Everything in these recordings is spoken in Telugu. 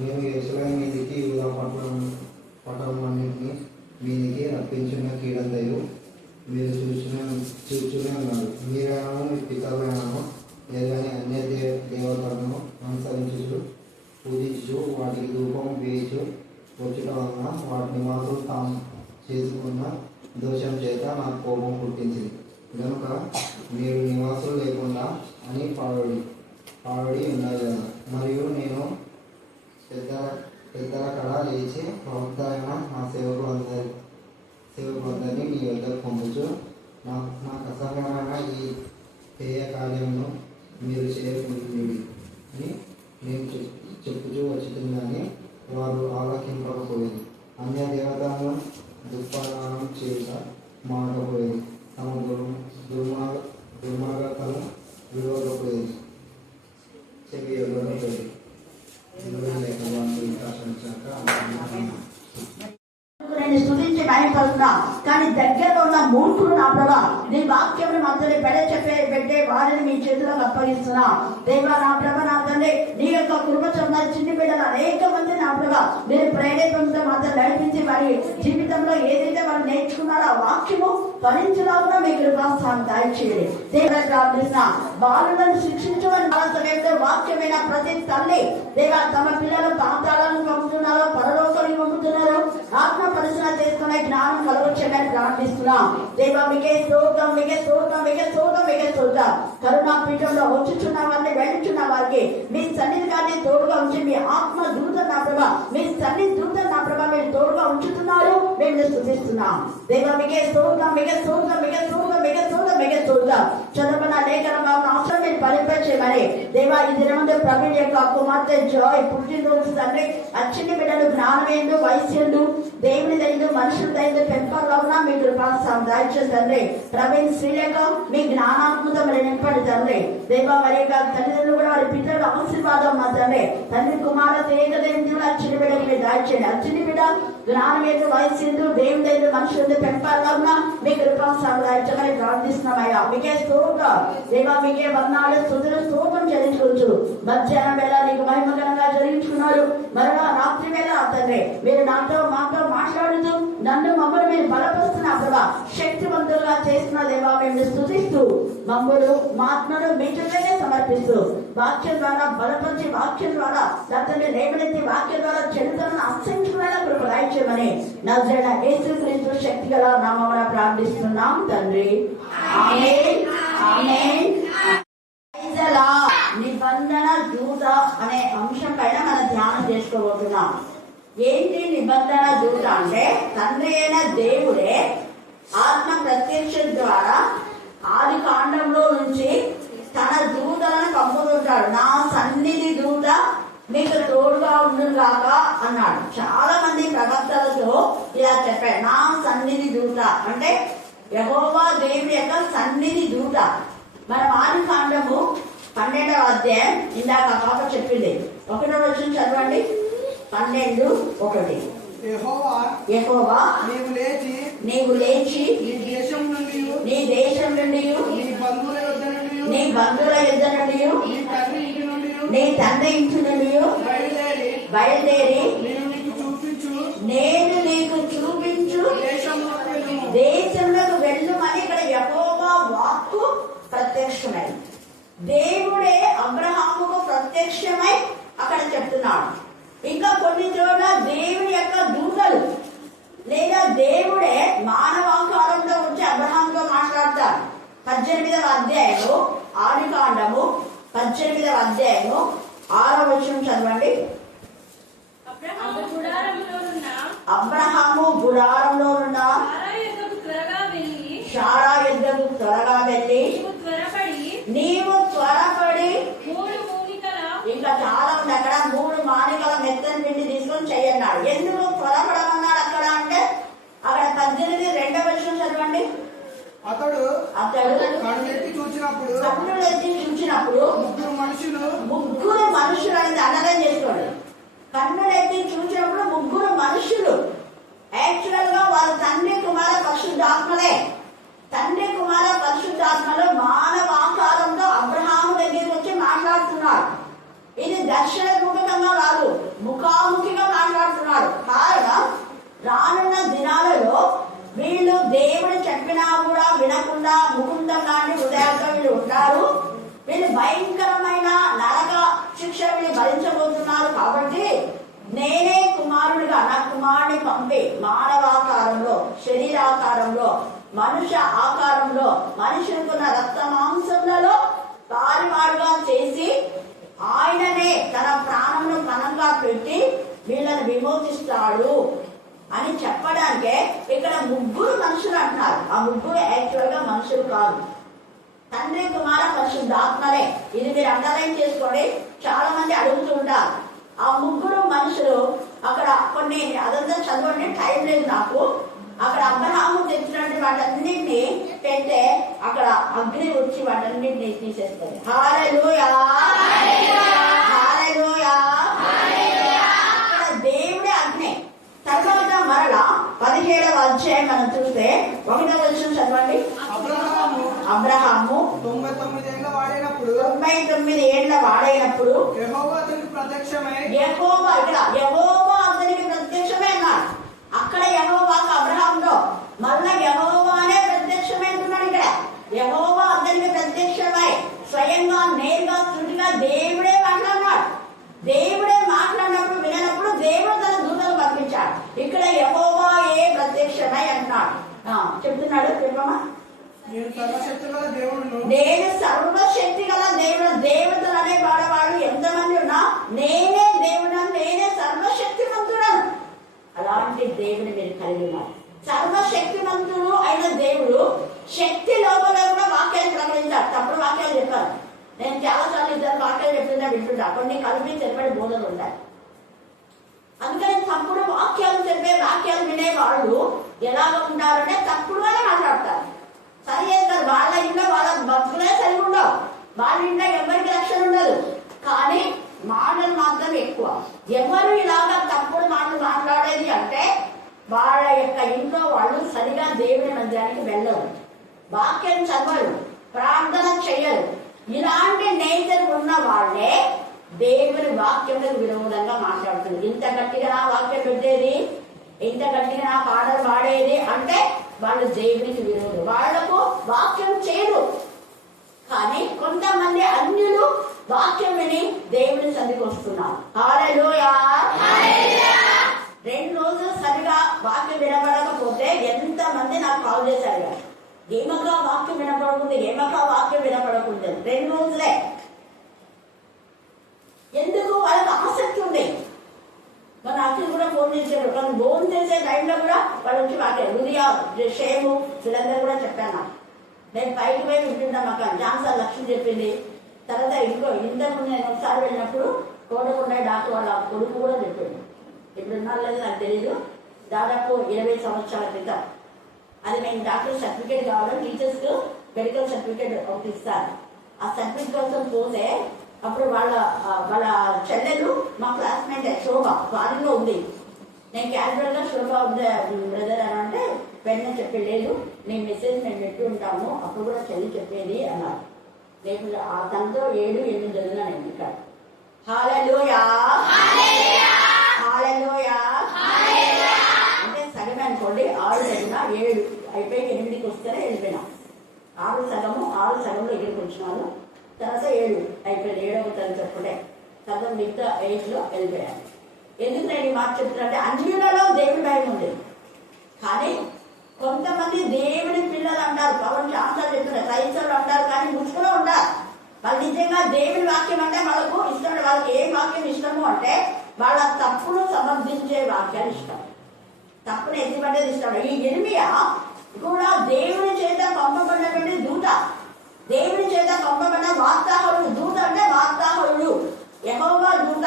నేను యెరూషలేము మీదికి యూదా పట్టణమన్నిటిని మీదికి రప్పించిన కీడంతయు మీరు చూస్తూనే ఉన్నారు. మీరైనా మీ పితరులైనాను ఎరుగని అన్య దేవతలను అనుసరించు పూజించు వాటికి ధూపం వేయించు వచ్చుట వలన వాటి నివాసులు తాము చేసుకున్న దోషం చేత నాకు కోపం పుట్టించింది కనుక మీరు నివాసులు లేకుండా అని పాడి ఉన్నారు కదా. మరియు నేను పెద్దల కళ లేచి ప్రవక్త అయిన నా సేవకులందరినీ మీ వద్దకు పంపుచు నాకు అసహ్యమైన ఈ హేయ కార్యమును మీరు చేయకుండి అని నేను చెప్పుచూ వచ్చిందని వారు ఆలకింపకపోయేది. అన్య దేవతలను దుఃఖానం చేత మాడకపోయేది. తమ దుర్మార్గతను విడవకపోయేది. చెవి ఎవరపోయేది. నేను స్తుతించి భయపడుతున్నా, కానీ దగ్గరలో ఉన్న మూర్ఖుడు నా ప్రభా నీ వాక్యం మధ్యలో పెట్టే వారిని మీ చేతులకు అప్పగిస్తున్నా. దేవా నా ప్రభ నా తండ్రి నీ యొక్క కృపచొన్న చిన్ని బిడ్డలు అనేక మంది నా ప్రభా మీరు ప్రేరేపంతో మాత్రం నడిపించి వారి జీవితంలో ఏదైతే వారు నేర్చుకున్నారో ఆ వాక్యము ఫలించలాగా మీ కృపాస్థానం దయచేయండి. దేవా ప్రార్థిస్తున్నా, బాలులను శిక్షించమని సమయంలో వాక్యమైన ప్రతి తల్లి దేవా తమ పిల్లలు పాతాలను పంపుతున్నారో పరలోకాన్ని పంపుతున్నారో ఆత్మ పరిశీలన చేసుకునే జ్ఞానం కలగొచ్చని ప్రార్థిస్తున్నాం. దేవా మీకే స్తోత్రం, మీకే స్తోత్రం, మీకే స్తోత్రం, మీకే స్తోత్రం. కరుణా పీఠంలో వచ్చుచున్న వారిని వెళ్ళుచున్న వారికి మీ సన్నిధిగాన్ని తోడుగా ఉంచి మీ ఆత్మ దూత నా ప్రభ మీ సన్నిధి దూత నా ప్రభ మీరు తోడుగా ఉంచుతున్నారు. మేము స్తుతిస్తున్నాం. దేవా మీకే స్తోత్రం, మీకే స్తోత్రం, మీకే స్తోత్రం, మీకే స్తోత్రం, మీకే స్తోత్రం. చదువుకున్న లేఖన అవసరం మీరు పరిపరిచేయమని దేవా ఈ దినముందు ప్రవీణ్ యొక్క కుమార్తె జాయ్ పుట్టినరోజు తండ్రి అచ్చిని బిడ్డలు జ్ఞానమేందు వయస్సు దేవుని దైదు మనుషులు దైదు పెంపకంలో మీ కృపాస్థానం దయచేసి తండ్రి ప్రవీణ్ శ్రీలేఖ మీ జ్ఞానాత్మత మరి నింపండి తండ్రి. దేవా మరి తల్లిదండ్రులు కూడా వారి పిల్లలు ఆశీర్వాదం మా తండ్రి తండ్రి కుమారత ఏకదేవి అచ్చిని బిడ్డలు మీరు దయచేయండి. అచ్చిని బిడ్డ జ్ఞానమేందు వయస్సు దేవుని దైదు మనుషులు పెంపకంలో మీ కృపాస్థానం దయచమని ప్రార్థిస్తున్నామయ్యా. మీకే స్తోత్రం దేవా, మీకే వందనాలు స్తుతులు స్తోత్రం చెల్లించుకోవచ్చు. మధ్యాహ్నం వేళ నీకు మహిమకరంగా జరిగించుకున్నారు. మరలా రాత్రి వేళ తండ్రి మీరు మాతో మాట్లాడుతూ నన్ను మమ్మల్ని మీరు బలపరుస్తున్న ప్రభా శక్తివంతులుగా చేస్తున్న దేవా మేము స్తుతిస్తూ మమ్మల్ని మా ఆత్మను మీ చుట్టూనే సమర్పిస్తూ వాక్యం ద్వారా బలపరిచి వాక్యం ద్వారా తండ్రి లేవనెత్తి వాక్యం ద్వారా చరిత్రను అసంఖ్యమైన కృప దయచేయమని నజరేయుడైన యేసుక్రీస్తు శక్తి గల నామమున ప్రార్థిస్తున్నాం తండ్రి. ఆమేన్, ఆమేన్. నిబంధన దూత అనే అంశం పైన మనం ధ్యానం చేసుకోబోతున్నాం. ఏంటి నిబంధన దూత అంటే తండ్రి అయిన దేవుడే ఆత్మ ప్రత్యక్షం ద్వారా ఆది కాండంలో నుంచి తన దూతలను పంపుతుంటాడు. నా సన్నిధి దూత మీకు తోడుగా ఉండుగాక అన్నాడు. చాలా మంది ప్రవక్తలతో ఇలా చెప్పాడు. నా సన్నిధి దూత అంటే యెహోవా దేవుడి యొక్క సన్నిధి దూత. మనం ఆది కాండము 12వ అధ్యాయం ఇందాక పాప చెప్పింది 1వ వచనం చదవండి. 12:1 యెహోవా నీవు లేచి నీ దేశం నుండి నీ బంధువుల యొద్ద నుండి నీ తండ్రి ఇంటి నుండి బయలుదేరి నేను నీకు చూపించు దేశంలోకి వెళ్ళుమని ఇక్కడ యెహోవా వాక్కు ప్రత్యక్షమై దేవుడే అబ్రహాముకు ప్రత్యక్షమై అక్కడ చెప్తున్నాడు. ఇంకా కొన్ని చోట్ల దేవుని యొక్క దూతలు లేదా దేవుడే మానవాకారంలో వచ్చి అబ్రహాంతో మాట్లాడతారు. 18వ అధ్యాయము ఆది కాండము 18వ అధ్యాయము 6వ వచనం చదవండి. అబ్రహాము గుడారంలో ఉన్న శారా యుద్ధకు త్వరగా వెళ్ళి నీవు త్వరపడి ఇంకా చాలా ఉంది అక్కడ 3 మానికల మెత్తని పిండి తీసుకొని చెయ్యన్నాడు. ఎందుకు త్వరపడమన్నాడు అక్కడ అంటే అక్కడ 18వ వచనం చదవండి. అతడు కన్నులెత్తి చూచినప్పుడు ముగ్గురు మనుషులు అనేది అన్నదం చేసుకోండి. కన్నులెత్తి చూసినప్పుడు ముగ్గురు మనుషులు యాక్చువల్ గా వాళ్ళ తండ్రి కుమార పరిశుద్ధాత్మలే. తండ్రి కుమార పరిశుద్ధాత్మలో మానవ ఆకారంలో అబ్రహాము దగ్గరికి వచ్చి మాట్లాడుతున్నాడు. ఇది దర్శన రూపకంగా కాదు, ముఖా భరించబోతున్నారు కాబట్టి నేనే కుమారుడిగా నా కుమారుని పంపి మానవాకారంలో, శరీరాకారంలో, మనుష్య ఆకారంలో, మనుషులకున్న రక్త మాంసములలో పారివాడుగా చేసి ఆయననే తన ప్రాణమును పణంగా పెట్టి వీళ్ళని విమోచిస్తాడు అని చెప్పడానికే ఇక్కడ ముగ్గురు మనుషులు అంటున్నారు. ఆ ముగ్గురు యాక్చువల్ గా మనుషులు కాదు, తండ్రి కుమార పరిశుద్ధాత్మలే. ఇది మీరు అండర్లైన్ చేసుకోండి, చాలా మంది అడుగుతుంటారు. ఆ ముగ్గురు మనుషులు అక్కడ కొన్ని, అదంతా చదవండి, టైం లేదు నాకు. అక్కడ అబ్రహాము తెచ్చినటువంటి వాటన్నింటినీ పెడితే అక్కడ అగ్ని వచ్చి వాటన్నింటినీ తీసేస్తుంది. హల్లెలూయా, హల్లెలూయా. అక్కడ దేవుడే అగ్ని. తర్వాత మరలా 17వ అధ్యాయం మనం చూస్తే 1వ వచనం చదవండి. అబ్రహాము 99 ఏళ్ల వాడైనప్పుడు 99 ఏళ్ల వాడైనప్పుడు యెహోవా అతనికి ప్రత్యక్షమై, యెహోవా ఇక్కడ యెహోవా అతనికి ప్రత్యక్షమే అన్నాడు. అక్కడ యెహోవాకు అబ్రహాంలో మళ్ళా యెహోవానే ప్రత్యక్షమైంటున్నాడు. ఇక్కడ యెహోవా అతనికి ప్రత్యక్షమై స్వయంగా నేరుగా తుడిగా దేవుడే మాట్లాడినాడు. దేవుడే మాట్లాడినప్పుడు వినప్పుడు దేవుడు తన దూతలు పంపించాడు. ఇక్కడ యెహోవా ప్రత్యక్షమై అంటున్నాడు. చెప్తున్నాడు, చెప్పమా. నేను సర్వశక్తి గల దేవుడును, నేను సర్వశక్తి గల దేవుడు. దేవతలు అనే వాడవాడు ఎంతమంది ఉన్నా నేనే దేవుడు, నేనే సర్వశక్తిమంతుడను. అలాంటి దేవుని మీరు కలిగి ఉన్నారు. సర్వశక్తిమంతుడు అయిన దేవుడు శక్తి లోపల కూడా వాక్యాలు ప్రకటించారు. తప్పుడు వాక్యాలు చెప్పారు. నేను చాలా సార్లు ఇద్దరు వాక్యాలు చెప్తుందా వింటుంటా. కొన్ని కలిపి చెప్పే బోధలు ఉంటాయి. అందుకని తప్పుడు వాక్యాలు చెప్పే, వాక్యాలు వినే వాళ్ళు ఎలాగ ఉంటారంటే తప్పుడుగానే మాట్లాడతారు, సరి చేస్తారు. వాళ్ళ ఇంట్లో వాళ్ళ బతుకులే సరిగా ఉండవు, వాళ్ళ ఇంట్లో ఎవరికి రక్షణ ఉండదు, కానీ మాటలు మాత్రం ఎక్కువ. ఎవరు ఇలాగా తప్పుడు మాటలు మాట్లాడేది అంటే వాళ్ళ యొక్క ఇంట్లో వాళ్ళు సరిగా దేవుని మందిరానికి వెళ్ళరు, వాక్యం చదవరు, ప్రార్థన చెయ్యరు. ఇలాంటి నేచర్ ఉన్న వాళ్ళే దేవుని వాక్యములకు విరోధంగా మాట్లాడుతుంది. ఇంత గట్టిగా నా వాక్యం పెట్టేది, ఇంత గట్టిగా నా పాటలు పాడేది అంటే వాళ్ళు దేవునికి విరోధం. వాళ్లకు వాక్యం చేయరు. కానీ కొంతమంది అన్యులు వాక్యం విని దేవుని సన్నిధికి వస్తున్నారు. హల్లెలూయా. 2 రోజులు సరిగా వాక్యం వినపడకపోతే ఎంత మంది నాకు కాల్ చేశారు, ఏమకా వాక్యం వినపడకుండా, ఏమకా వాక్యం వినపడకుండా. 2 రోజులే. ఎందుకు? వాళ్ళకి ఆసక్తి ఉంది. మన అక్కలు కూడా ఫోన్ చేశారు, కానీ ఫోన్ చేసే టైంలో కూడా వాళ్ళు వచ్చి వాక్యం ఉదయా షేము వీళ్ళందరూ కూడా చెప్పాను. నాకు నేను పైకి పోయి వింటుంటాం. అక్కడ జాన్సన్ లక్ష్మి చెప్పింది. తర్వాత ఇంతకుముందు నేను ఒకసారి వెళ్ళినప్పుడు కోటకొండ డాక్టర్ వాళ్ళ కొడుకు కూడా చెప్పింది. ఇప్పుడు ఉన్నారో లేదో నాకు తెలీదు, దాదాపు 20 సంవత్సరాల క్రితం. అది మేము డాక్టర్ సర్టిఫికేట్ కావాలని టీచర్స్కు మెడికల్ సర్టిఫికేట్ ఒకటి ఇస్తారు. ఆ సర్టిఫికేట్ కోసం పోతే అప్పుడు వాళ్ళ చెల్లెలు మా క్లాస్మేట్ శోభ వారిలో ఉంది. నేను క్యాజువల్ గా శోభ బ్రదర్ అని అంటే వెంటనే చెప్పి, లేదు నీ మెసేజ్ మేము పెట్టి ఉంటాము, అప్పుడు కూడా చెల్లి చెప్పేది అన్నారు. రేపు తనతో 7-8 చదివినా నేను ఇక్కడ. హల్లెలూయా, హల్లెలూయా. అంటే సగమే అనుకోండి, 6 చదివినా 7 అయిపోయి 8కి వస్తేనే వెళ్ళిపోయినా. 6 సగము 6 సగంలో ఇక్కడికి వచ్చినాను. తర్వాత 7 అయిపోయింది, 7వ తరగతి చెప్పుడే. తర్వాత మిగతా 8లో వెళ్ళిపోయాను. ఎందుకు నేను ఈ మాట చెప్తున్నా, అన్యులలో దేవుడి భయం ఉంది. కానీ కొంతమంది దేవుడి పిల్లలు అంటారు, పవన్ శాస్త్రాలు చెప్తున్నారు, క్రైస్తవులు అంటారు, కానీ ముసుగులో ఉంటారు. వాళ్ళు నిజంగా దేవుడి వాక్యం అంటే వాళ్ళకు ఇష్టం. వాళ్ళకి ఏ వాక్యం ఇష్టము అంటే వాళ్ళ తప్పును సమర్థించే వాక్యాలు ఇష్టం, తప్పును ఎత్తిపడేది ఇష్టం. ఈ ఇర్మియా కూడా దేవుని చేత పంపబడినటువంటి దూత, దేవుని చేత పంపబడిన వార్తాహరుడు. దూత అంటే వార్తాహరుడు, యెహోవా దూత.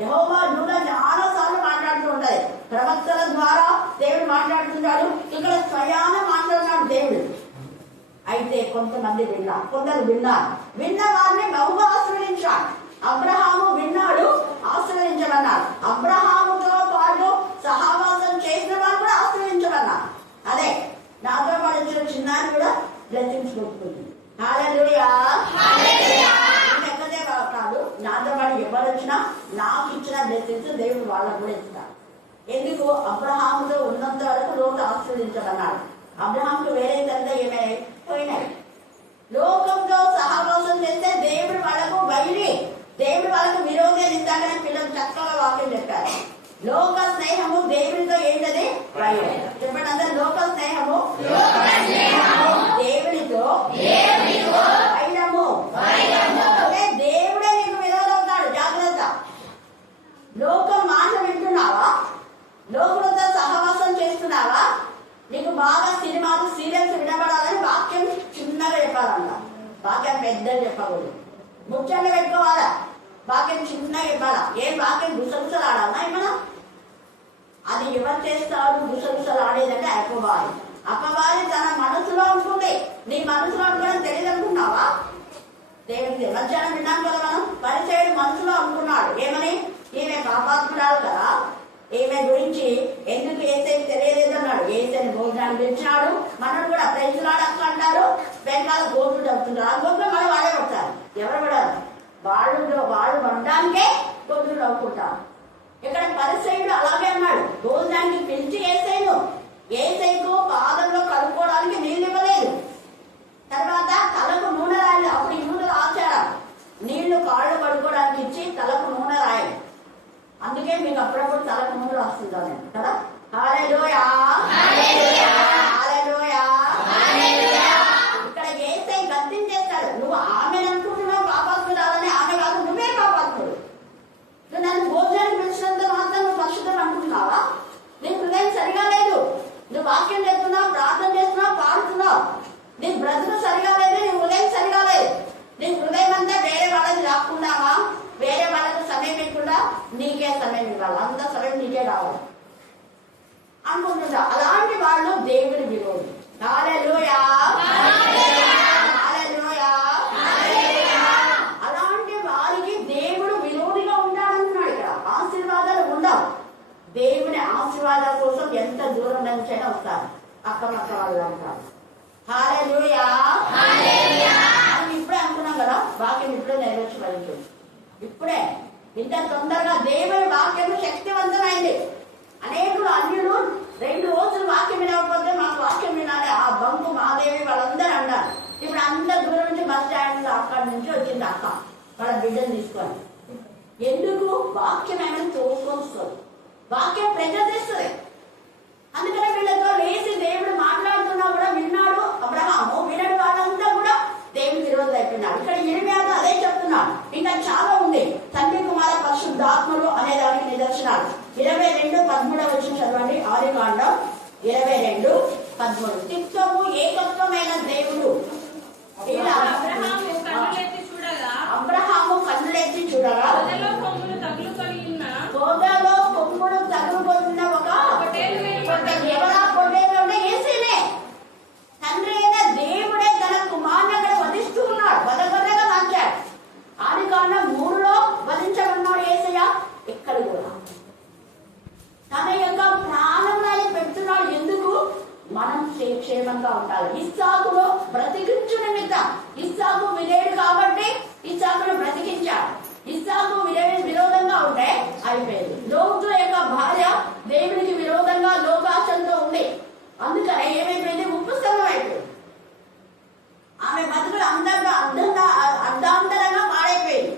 యెహోవా దూత చాలా సార్లు మాట్లాడుతూ ఉంటాయి. ప్రవక్తల ద్వారా దేవుడు మాట్లాడుతున్నాడు, ఇక్కడ స్వయాన మాట్లాడుతున్నాడు దేవుడు. అయితే కొంతమంది విన్నారు, కొందరు విన్నారు. విన్న వారిని బహుగా ఆశీర్వదించాడు. అబ్రహాము విన్నాడు, ఆశీర్వదించమన్నాడు. అబ్రహాముతో పాటు సహవాసం చేసిన వారు కూడా ఆశీర్వదించమన్నారు. అదే నాతో పాటు వచ్చిన చిన్నారి కూడా బ్లెస్సింగ్స్ కొట్టుకుంటుంది. హల్లెలూయా. ఎక్కడే కాదు, నాతో పాటు ఎవరు వచ్చినా నాకు ఇచ్చిన బ్లెస్సింగ్స్ దేవుడు వాళ్ళకు కూడా ఇస్తాడు. ఎందుకు? అబ్రహాముతో ఉన్నంత వరకు లోతు ఆశీర్వదించమన్నాడు. అబ్రహాంకు వేరే తండ్రి ఏమైనా పోయినాయి. లోకంతో సహవాసం చేస్తే దేవుడు వాళ్ళకు వైరి, దేవుడు వాళ్ళకు విరోధం ఇద్దాకనే పిల్లలు చక్కగా వాక్యం చెప్పారు. లోక స్నేహము దేవుడితో ఏంటది? వైరం. చెప్పండి అందరు, లోక స్నేహము దేవుడితో వైరము. దేవుడే నీకు విరోధం అవుతాడు, జాగ్రత్త. లోకం మాట వింటున్నావా? లోకులతో సహవాసం చేస్తున్నావా? నీకు బాగా సినిమాలు సీరియల్స్ వినబడాలని వాక్యం చిన్నగా చెప్పాలంట. వాక్యం పెద్దగా చెప్పకూడదు, ముచ్చట్లు పెట్టుకోవాలా. వాక్యం చిన్నగా చెప్పాలా. ఏం వాక్యం గుసగుసలు ఆడాలా ఏమన్నా? అది ఎవరు చేస్తాడు? గుసగుసలు ఆడేదంటే అపవాది. అపవాది తన మనసులో ఉంటుంది. నీ మనసులో అనుకోవడం తెలియదు అనుకున్నావా? దేవుడికి మధ్యాహ్నం విన్నాం కదా మనం. పరిచయుడు మనసులో అనుకున్నాడు ఏమని? ఈమె పాపాత్మురాలు కదా, ఈమె గురించి ఎందుకు ఏసైకి తెలియలేదు అన్నాడు. ఏసైని భోజనాన్ని పిలిచినాడు. మనం కూడా ప్రైజ్లాడక్క అంటారు, వెనకాల గోతులు అవుతుంటారు. ఆ గోతులు మనం వాళ్ళే పడతారు. ఎవరు పడారు? వాళ్ళు పడడానికే గోతులు అవుతుంటారు. ఇక్కడ పరిచయుడు అలాగే అన్నాడు. భోజనానికి పిలిచి ఏసైకు పాదంలో కడుక్కోవడానికి నీళ్ళు ఇవ్వలేదు. తర్వాత తలకు నూనె రాయాలి. అప్పుడు యూదుల ఆచారం నీళ్లు కాళ్ళు కడుక్కోవడానికి ఇచ్చి తలకు నూనె రాయాలి. అందుకే మీకు అప్పుడప్పుడు తలకు నూనె రాస్తుంటాను నేను కదా. హల్లెలూయా, హల్లెలూయా. ఇక్కడ ఏసై గద్దించేస్తాడు. నువ్వు ఆమెను అనుకుంటున్నావు పాపాత్మురాలని. ఆమె కాదు, నువ్వే పాపాత్ముడు. నువ్వు నన్ను భోజనానికి పిలిచినంత మాత్రం నువ్వు పరిశుద్ధం అనుకుంటున్నావా? నీ హృదయం సరిగా లేదు. నువ్వు వాక్యం చేస్తున్నావు, ప్రార్థన చేస్తున్నావు, పాడుతున్నావు. నీ బ్రతుకు సరిగా లేదు, నీ హృదయం సరిగా లేదు. నీ హృదయం అంతా వేరే వాళ్ళని లాక్కున్నావా? వేరే వాళ్ళకు సమయం ఇవ్వకుండా నీకే సమయం ఇవ్వాలి. అంత సమయం నీకే రావాలి అనుకుంటున్నా. అలాంటి వాళ్ళు దేవుడి విరోధి. హల్లెలూయా, హల్లెలూయా. అలాంటి వారికి దేవుడు విరోధిగా ఉంటాడంటున్నాడు. ఇక్కడ ఆశీర్వాదాలు ఉండవు. దేవుని ఆశీర్వాదాల కోసం ఎంత దూరం నుంచైనా వస్తారు. అక్కమక్క వాళ్ళు అంటారు. హల్లెలూయా. మనం ఇప్పుడే అనుకున్నాం కదా, వాక్యం ఇప్పుడే నెరవేర్చబడింది. ఇప్పుడే ఇంత తొందరగా దేవుని వాక్యం శక్తివంతమైంది. అనేకులు అన్యులు 2 రోజులు వాక్యం వినకపోతే మాకు వాక్యం వినాలి, ఆ బంకు మాదేవి వాళ్ళందరూ అన్నారు. ఇప్పుడు అంత దూరం నుంచి బస్ స్టాండ్ అక్కడి నుంచి వచ్చింది అక్క వాళ్ళ బిడ్డను తీసుకొని. ఎందుకు? వాక్యం ఏమైనా తోసుకొస్తుంది, వాక్యం ప్రజరిస్తుంది. అందుకనే వీళ్ళతో లేచి దేవుడు మాట్లాడుతున్నా కూడా విన్నాడు అబ్రహాము. వినడు వాళ్ళంతా కూడా దేవుని విరోధులు అయిపోయినాడు. ఇక్కడ ఇర్మియాలో అదే చెప్తున్నాడు. ఇంకా చాలా ఉంది. తండ్రి కుమార పరిశుద్ధాత్మలు అనే దానికి నిదర్శనాలు. 22:13 చదవండి. ఆదికాండం 22:13. తిత్వము ఏకత్వమైన దేవుడు. అబ్రహాము కన్నులెత్తి చూడగా పొదలో కొమ్ములు తగులుకొన్న ఒక పొట్టేలు ఏసేనే. తండ్రి అయిన దేవుడే తన కుమారుని అక్కడ వధిస్తూ ఉన్నాడు. వదగొర్రగా మార్చాడు. ఆదికాండం 3లో వధించబడినాడు యేసయ్య. ఇక్కడ కూడా తన యొక్క ప్రాణాలను పెడుతున్నాడు. ఎందుకు? మనం క్షేమంగా ఉండాలి. ఇస్సాకును బ్రతికించు నిమిత్తం. ఇస్సాకు విధేయుడు కాబట్టి ఇస్సాకును బ్రతికించాడు. ఇస్సాకు విరోధంగా ఉంటే అయిపోయింది. లోతు యొక్క భార్య దేవునికి విరోధంగా లోకాశంతో ఉంది. అందుకనే ఏమైపోయింది? ఉప్పుస్థలం అయిపోయింది. ఆమె బతుకులు అర్ధాంతరంగా పాడైపోయింది.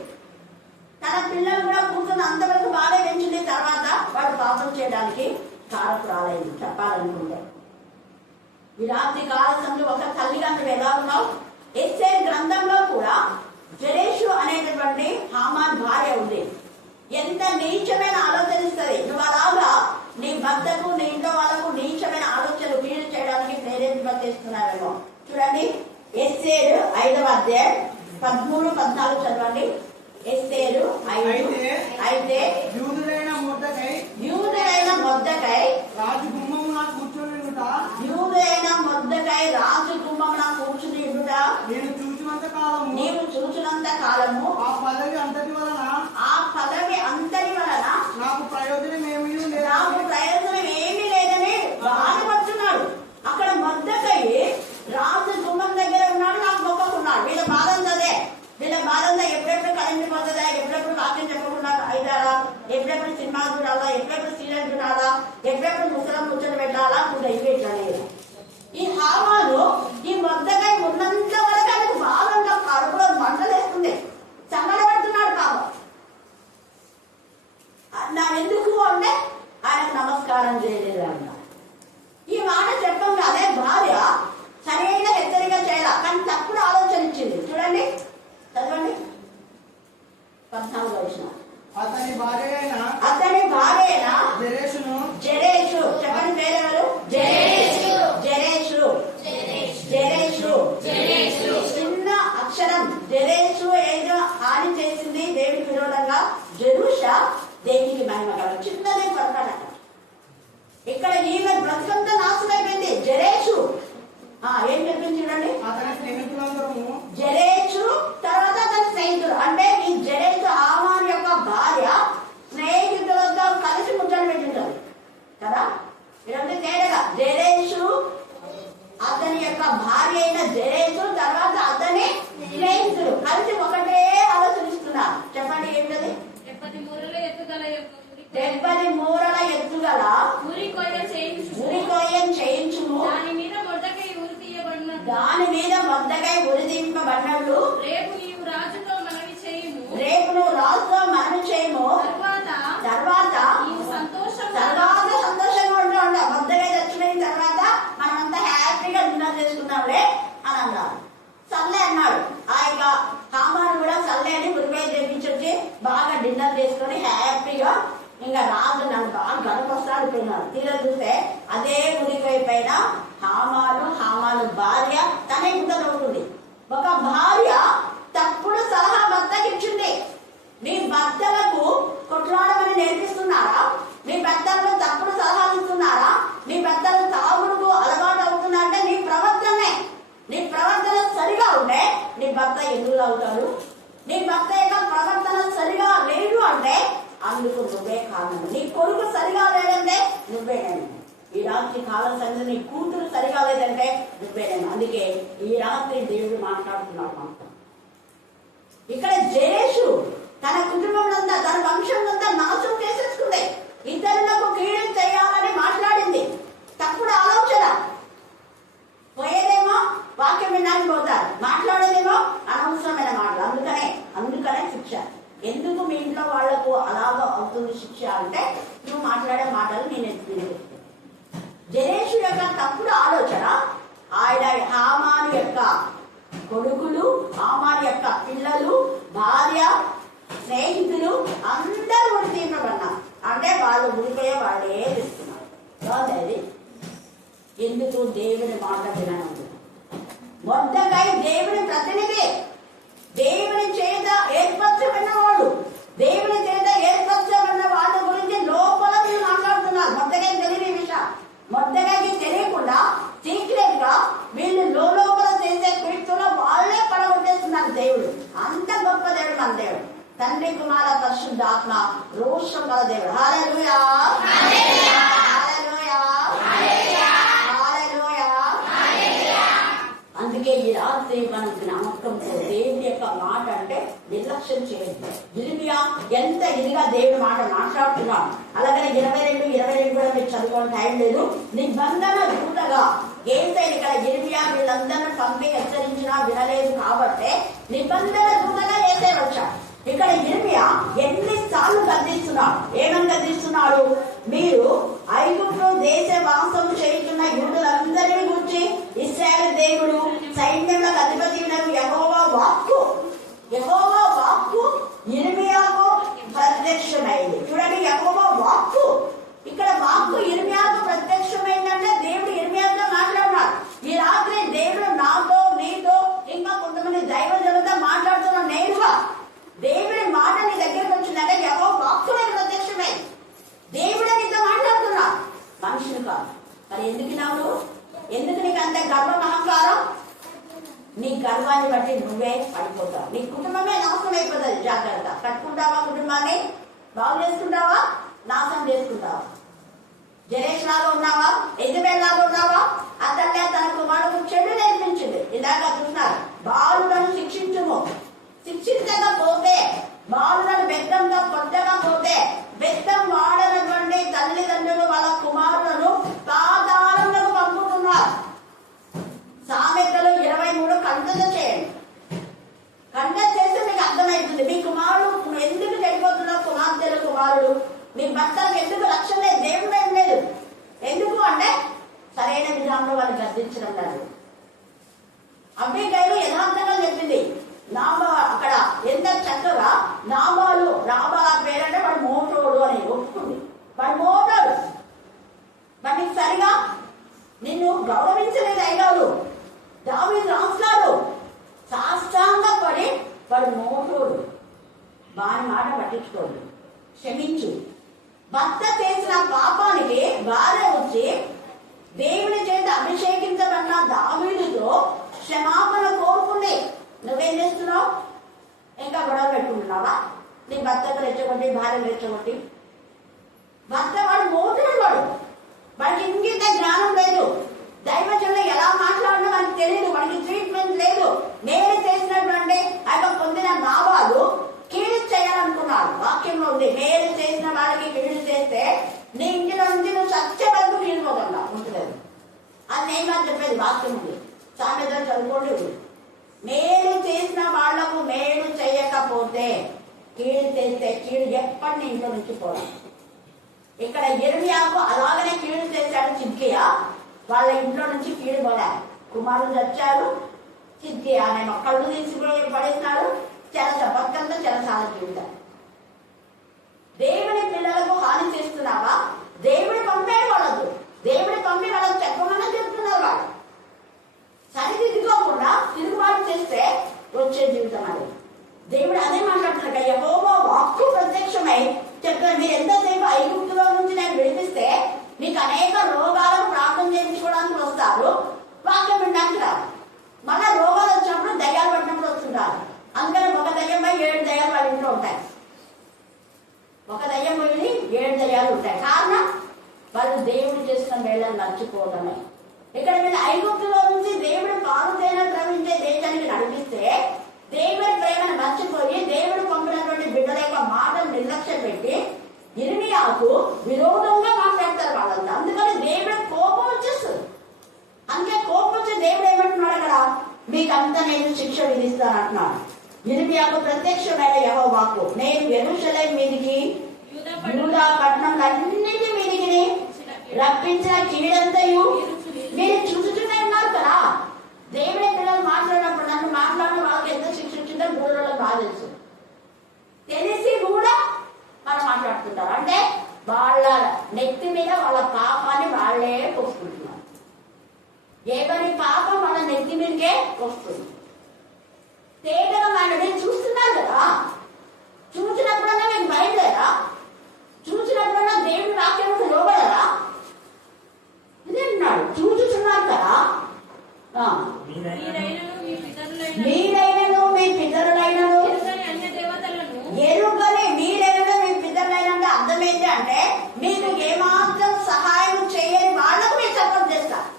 తన పిల్లలు కూడా కూర్చొని అంతవరకు బాగా పెంచింది. తర్వాత వాడు పాపం చేయడానికి కారకురాలైంది చెప్పాలనుకుంటే. ఈ రాత్రి కాల సమయంలో ఒక తల్లిగా నువ్వు ఎలా ఉన్నావు? ఎస్ఏ గ్రంథంలో కూడా జరేషు అనేటటువంటి హామాన్ భార్య ఉంది. ఎంత నీచమైన ఆలోచన ఇస్తుంది. నువ్వు అలాగా నీ భర్తకు నీ ఇంట్లో వాళ్ళకు నీచమైన ఆలోచనలు వీలు చేయడానికి ప్రేరేపింపచేస్తున్నారేమో. చూడండి, ఎస్ఏలు 5వ అధ్యాయం 13-14 చదవండి. ఎస్ఏలు 5. అయితే యూదుడైన మొర్దెకై రాజు గుమ్మమున కూర్చుని ఉండుట నీవు చూచినంత కాలము ఆ పదవి అంతటి వలన నాకు ప్రయోజనం ఏమీ లేదని బాధపడుతున్నాడు. అక్కడ మొర్దెకై రాజు గుమ్మం దగ్గర ఉన్నాడు, నాకు మొక్కకున్నాడు. వీళ్ళ బాధంతదే. వీళ్ళ బాధంతా ఎప్పుడెప్పుడు కరెంట్ పోతుందా, ఎప్పుడెప్పుడు వాక్యం చెప్పకుండా అయితారా, ఎప్పుడెప్పుడు సినిమా చూడాలా, ఎప్పుడెప్పుడు సీరియల్ చూడాలా, ఎప్పుడెప్పుడు ముసలం ముచ్చట పెట్టాలా, కూడా ఇవి ఇట్లా. ఈ హామాను ఈ మొర్దెకై ఉన్నంత వరకు ఆయనకు బాధంగా కడుపులో మంటలేస్తుంది. సంబరపడుతున్నాడు పాపం. నా ఎందుకు అంటే ఆయనకు నమస్కారం చేయలేదు అన్న. ఈ మాట చెప్పండి అదే భార్య సరైన హెచ్చరిక చేయాల, కానీ తప్పుడు ఆలోచన ఇచ్చింది. చూడండి, చదవండి 14వ వచనం. అతని భార్య అయిన జెరెషును చెప్పండి పేరెవరు? జెరెషు. చిన్న అక్షరం జెరెషు ఏదో హాని చేసింది దేవుడికి విరోధంగా, జెరూష దేవునికి మహిమ కలదు. చిన్నదే పొరపాటు. ఇక్కడ ఈమె బ్రతుకంతా నాశనం అయిపోయింది. జెరెషు ఏం చెప్పింది చూడండి, అతని స్నేహితులందరూ జెరెషు తర్వాత అతని స్నేహితుడు. అంటే ఈ జెరెషు హామాను యొక్క భార్య స్నేహితులతో కలిసి ముచ్చట పెట్టింటారు కదా. ఇదంతా తేడగా జెరెషు అతని యొక్క భార్య అయిన జెరెషు తర్వాత అతని స్నేహితుడు కలిసి ఒకటే ఆలోచనిస్తున్నారు. చెప్పండి ఏంటది? 70 మూరల ఎత్తుగల ఉరి కొయ్యం చేయించుము, దాని మీద మొర్దెకై ఉరి తీయింపబడినట్లు రేపు నీవు రాజుతో మనవి చేయుము, తర్వాత నీవు సంతోషంగా ఉంటాం. మొద్దగా చచ్చిపోయిన తర్వాత మనమంతా హ్యాపీగా డిన్నర్ చేసుకున్నాంలే అని అన్నారు. సర్లే అన్నాడు. ఆ యొక్క హామాను కూడా సర్లే అని ఉరికాయ తెప్పించి బాగా డిన్నర్ చేసుకొని హ్యాపీగా ఇంకా రాజు నన్ను బాగా గడపస్తాడు పోయినాడు. తీర చూస్తే అదే ఉరికాయ పైన హామాను భార్య తనే గుండె ఉంటుంది. ఒక భార్య తప్పుడు సలహా భర్తకి ఇచ్చింది. మీ భర్తలకు కొట్లాడమని నేర్పిస్తున్నారా? మీ భర్తలకు తప్పుడు సలహాలు ఇస్తున్నారా? మీ భర్తలు తాగుడుకు అలవాటు అవుతున్నారంటే నీ ప్రవర్తన సరిగా ఉంటే నీ భర్త ఎందుకు అవుతాడు? నీ భర్త యొక్క ప్రవర్తన సరిగా లేదు అంటే అందుకు నువ్వే కారణం. నీ కొడుకు సరిగా లేదంటే నువ్వేనండి. ఈ రాత్రి కాలం సంగతి నీ కూతురు సరిగా లేదంటే నువ్వేనండి. అందుకే ఈ రాత్రి దేవుడు మాట్లాడుతున్నాడు మనతో. ఇక్కడ జెరెషు తన కుటుంబంలో తన వంశంలో నాశనం చేసేసుకుంది. ఇతరులకు కీడు చేయాలని మాట్లాడింది. తప్పుడు ఆలోచన. పోయేదేమో వాక్యం వినడానికి పోతారు, మాట్లాడేదేమో అనవసరమైన మాటలు. అందుకనే శిక్ష. ఎందుకు మీ ఇంట్లో వాళ్లకు అలాగ అవుతుంది శిక్ష అంటే నువ్వు మాట్లాడే మాటలు నేను జెరెషు యొక్క తప్పుడు ఆలోచన ఆయన హామాను యొక్క కొడుకులు, హామాను యొక్క పిల్లలు, భార్య, స్నేహితులు అందరూ ఉరి తీర్చబడినారు. అంటే వాళ్ళు ఉరిపోయే వాళ్ళే తెస్తున్నారు. కాదు ఎందుకు? దేవుని మాట వినను. మొర్దెకై దేవుని ప్రతినిధి, దేవుని చేత ఏర్పరచబడిన వాడు, దేవుని చేత ఏర్పరచబడిన వాళ్ళ గురించి లోపల మీరు మాట్లాడుతున్నారు. మొర్దెకై తెలియని విషయం, మొర్దెకైకి తెలియకుండా సీక్రెట్ గా వీళ్ళు లోపల చేసే క్రీస్తులో వాళ్ళే పడగొట్టేస్తున్నారు. దేవుడు అంత గొప్ప దేవుడు మన దేవుడు. తండ్రి, కుమార, పరిశుద్ధ ఆత్మ, రోషం గల దేవుడు. హల్లెలూయా, హల్లెలూయా, హల్లెలూయా. అందుకే ఈ రాత్రి మనం జ్ఞాపకంతో దేవుడి యొక్క మాట అంటే నిర్లక్ష్యం చేయొద్దు. ఇర్మియా ఎంత ఇదిగా దేవుడి మాట మాట్లాడుతున్నాడు. అలాగే 22 కూడా మీరు చదువుకోవడం టైం లేదు. నిబంధన దూతగా ఏసై ఇక్కడ ఇర్మియా వీళ్ళందరూ పంపి హెచ్చరించినా వినలేదు కాబట్టి నిబంధన దూతగా ఏసై వచ్చాడు. ఇక్కడ ఇర్మియా ఎన్నిసార్లు గద్దిస్తున్నాడు. ఏమని గద్దిస్తున్నాడు? మీరు ఐగుప్తు దేశ వాసం చేస్తున్న యూదులందరినీ గురించి ఇశ్రాయేలు దేవుడు సైన్యములకు అధిపతి యెహోవా వాక్కు ఇర్మియాకు ప్రత్యక్షమైంది. చూడండి, యెహోవా వాక్కు, ఇక్కడ వాక్కు ఇర్మియాకు ప్రత్యక్షమైందంటే దేవుడు ఇర్మియాతో మాట్లాడున్నాడు. ఈ రాత్రి దేవుడు నాతో, నీతో, ఇంకా కొంతమంది దైవజనులతో మాట్లాడుతున్నాడు. నేరుగా దేవుడి మాట నీ దగ్గరకు వచ్చిందంటే యెహోవా వాక్కు ప్రత్యక్షమైంది. దేవుడు నీతో మాట్లాడుతున్నా, మనుషులు కాదు. మరి ఎందుకు నీకు అంత గర్వం, అహంకారం? నీ గర్వాన్ని బట్టి నువ్వే పడిపోతావు. నీ కుటుంబమే నాశనం అయిపోతుంది. జాగ్రత్త. కట్టుకుంటావా? కుటుంబాన్ని బాగు చేసుకుంటావా? నాశనం చేసుకుంటావా? జెరెషు లాగా ఉన్నావా? యెజబెల్ లాగా ఉన్నావా? అతన్నే తన కుమారుడు చెడు నేర్పించింది. ఇలాగ చూస్తున్నారు. బాలులను శిక్షించకపోతే, బాలులను బెత్తంగా కొట్టకపోతే, బెత్తం వాడనటువంటి తల్లిదండ్రులు వాళ్ళ కుమారులను పాతాళంలో పంపుతున్నారు. సామెతలు 23 కంటత చేయండి. కంటత చేస్తే మీకు అర్థమవుతుంది మీ కుమారుడు ఎందుకు చెడిపోతున్నారు. కుమార్తెలు, కుమారుడు మీ భర్తలకు ఎందుకు రక్షణ లేదు? దేవుడు ఏం లేదు. ఎందుకు అంటే సరైన విధానంలో వాళ్ళు గర్దించడం లేదు. అబ్బాయిలు యథార్థంగా చెప్పింది. నాబా అక్కడ ఎంత చక్కగా రాబా పేరంటే వాడు మోటోడు అని ఒప్పుకుంది. వాడు మోటోడు, వాడికి సరిగా నిన్ను గౌరవించలేదు. అయ్యాడు దావీదు రాస్తాడు సాష్టాంగ పడి వాడు మోటోడు, వాని మాట పట్టించుకోడు, క్షమించు. భర్త చేసిన పాపానికి భార్య వచ్చి దేవుని చేత అభిషేకించబడిన దావీదుతో క్షమాపణ కోరుకుంది. నువ్వేం చేస్తున్నావు? ఇంకా గొడవ పెట్టుకుంటున్నావా? నీ భర్తకు రెచ్చగొట్టి భార్యను రెచ్చగొట్టి. భర్త వాడు మోటుడు, వాడికి ఇంకింత జ్ఞానం లేదు. దైవజనులు ఎలా మాట్లాడడం మనకి తెలియదు, వాడికి ట్రీట్మెంట్ లేదు. నేను చేసినటువంటి ఆయన పొందిన నావాలు కీడు చేయాలనుకున్నాడు. వాక్యంలో ఉంది, మేలు చేసిన వాళ్ళకి కీడు చేస్తే నీ ఇంటిలో నుంచి నువ్వు సత్య వరకు కీడిపోతున్నా ఉంటలేదు. అది నేను చెప్పేది వాక్యం ఉంది. సామెతలు చదువుకోండి. మేలు చేసిన వాళ్లకు మేలు చేయకపోతే కీడు చేస్తే కీడు ఎప్పటి నీ ఇంట్లో నుంచి పోవాలి. ఇక్కడ యిర్మీయాకు అలాగనే కీడు చేశాడు సిద్కియా. వాళ్ళ ఇంట్లో నుంచి కీడు పోలే. కుమారుడు చచ్చారు, సిద్కియా అనే కళ్ళు తీసుకుని పడేసినాడు. భక్తంతో చెరసాల జీవితం. దేవుని పిల్లలకు హాని చేస్తున్నావా? దేవుడి పంపాడు వాళ్ళకు. దేవుడి పంపి వాళ్ళకు చెప్పమని చెప్తున్నారు. వాళ్ళు సరిదిద్దుకోకుండా తిరుగుబాటు చేస్తే వచ్చే జీవితం అది. దేవుడు అదే మాట్లాడుతున్నాడు. యెహోవా వాక్కు ప్రత్యక్షమై చెప్పారు, మీరు ఎంతసేపు ఐగుప్తులో నుంచి నేను విడిపిస్తే మీకు అనేక రోగాలను ప్రార్థన చేయించుకోవడానికి వస్తారు, వాక్యం వినడానికి రాదు. మళ్ళా రోగాలు వచ్చినప్పుడు దయ్యాలు పట్టినప్పుడు వస్తుంటారు. అందుకని ఒక దయ్యం పోయి 7 దయ్యాలు వాళ్ళ ఇంట్లో ఉంటాయి. ఒక దయ్యం పోయి 7 దయ్యాలు ఉంటాయి. కారణం వాళ్ళు దేవుడు చేసిన మేళను మర్చిపోవడమే. ఇక్కడ మీరు ఐగుప్తులో నుంచి దేవుడు పారుతైన ప్రవహించే దేశానికి నడిపిస్తే దేవుడి ప్రేమను మర్చిపోయి దేవుడు పంపినటువంటి బిడ్డల యొక్క మాటలు నిర్లక్ష్యం పెట్టి యిర్మీయాకు విరోధంగా మాట్లాడతారు వాళ్ళంతా. అందుకని దేవుడి కోపం వచ్చేస్తుంది. అందుకే కోపం వచ్చి దేవుడు ఏమంటున్నాడు అక్కడ, మీకంతా నేను శిక్ష విధిస్తాను అంటున్నాడు. యిర్మీయాకు ప్రత్యక్షమైన యెహోవాకు, నేను యెరూషలేము మీదికి యూదా పట్టణంలన్నిటి మీదికి రప్పించిన కీడంతయు మీరు చూసుకునే ఉన్నారు కదా. దేవుడి పిల్లలు మాట్లాడినప్పుడు నన్ను మాట్లాడిన వాళ్ళకి ఎంత శిక్ష ఇచ్చిందో గూడలకు బాగా తెలుసు. తెలిసి కూడా మనం మాట్లాడుతుంటారు. అంటే వాళ్ళ నెత్తి మీద వాళ్ళ పాపాన్ని వాళ్ళే పోసుకుంటున్నారు. ఎవరి పాపం వాళ్ళ నెత్తి మీదకే వస్తుంది. తేటగా వాళ్ళని చూస్తున్నారు కదా. చూసినప్పుడన్నా మీకు భయం లేదా? చూసినప్పుడన్నా దేవుడి వాక్యానికి లోబడరా? ఇదే అన్నాడు, చూచుచున్నారు కదా. మీరైనను మీ పితరులైనను ఎరుగని మీరైనను మీ పితరులైన అర్థం ఏంటి అంటే, మీకు ఏమాత్రం సహాయం చేయని వాళ్ళకు మీరు సపోర్ట్ చేస్తారు.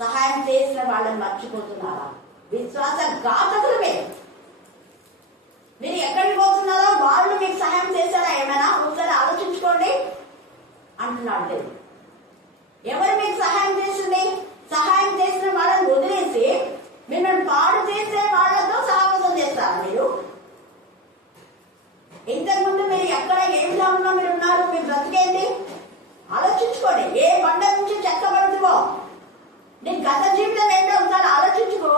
సహాయం చేసిన వాళ్ళని మర్చిపోతున్నారా? విశ్వాస ఘాతకులు మీరు ఎక్కడికి పోతున్నారో వాళ్ళు మీకు సహాయం చేశారా? ఏమైనా ఒకసారి ఆలోచించుకోండి అంటున్నాడు దేవుడు. ఎవరు మీకు సహాయం చేసింది? సహాయం చేసిన వాళ్ళని వదిలేసి మిమ్మల్ని పాడు చేసే వాళ్ళతో సహవాసం చేస్తారు. మీరు ఇంతకుముందు మీరు ఎక్కడ ఏ విధంగా మీరు ఉన్నారు? మీరు బ్రతికేంది ఆలోచించుకోండి. ఏ బండ నుంచి చెక్కబడుతుందో నీ గత జీవితం ఏంటో ఒకసారి ఆలోచించుకో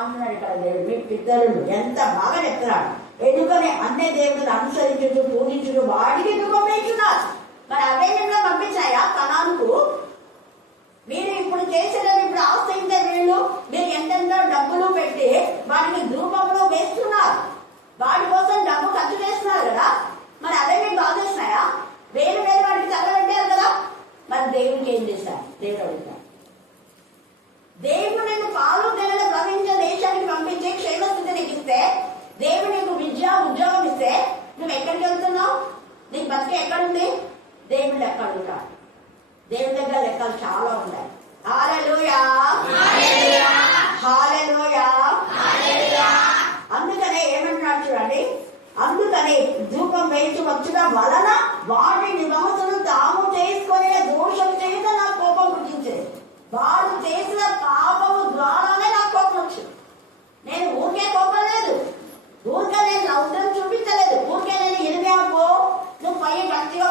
అంటున్నాడు ఇక్కడ దేవుడు. మీ పితరులు ఎంత బాగా చెప్తున్నాడు. ఎందుకని అన్య దేవుడిని అనుసరించుడు పూజించుడు వాడికి దుఃఖం వేస్తున్నారు. మరి అవేంలో పంపించాయా కనానుకు? మీరు ఇప్పుడు చేసేదని ఇప్పుడు ఆశ్రయించే వీళ్ళు మీరు ఎంతెంతో డబ్బులు పెట్టి వాడికి ధూపంలో వేస్తున్నారు. వాడి కోసం డబ్బు ఖర్చు చేస్తున్నారు కదా. మరి అవే మీకు బాగా చేసినాయా? వేరు వేరు వాడికి తగలబెట్టారు కదా. మరి దేవుడికి ఏం చేశారు? దేవుడు అడుగుతారు. దేవుడు నిన్ను పాలు తెగల ప్రపంచ దేశానికి పంపించి క్షేమస్థితి నీకు ఇస్తే, దేవుడు నీకు విద్య ఉద్యోగం ఇస్తే నువ్వు ఎక్కడికి వెళ్తున్నావు? నీకు బతికే ఎక్కడుంది? దేవుడు లెక్క అడుగుతాడు. దేవుడి దగ్గర లెక్కలు చాలా ఉన్నాయి. హల్లెలూయా, హల్లెలూయా. అందుకనే ఏమంటున్నాడు చూడండి. అందుకని ధూపం వేసి వచ్చిన వలన వాటి నివాసులు తాము చేసుకునే దోషం చేత నా కోపం పుట్టించేది. వాడు చేసిన పాపము ద్వారానే నాకు కోపం వచ్చింది. నేను ఊరికే కోపం లేదు, ఊరికే నేను రౌద్రం చూపించలేదు, ఊరికే నేను ఇరిగాపో నువ్వు పై గట్టిగా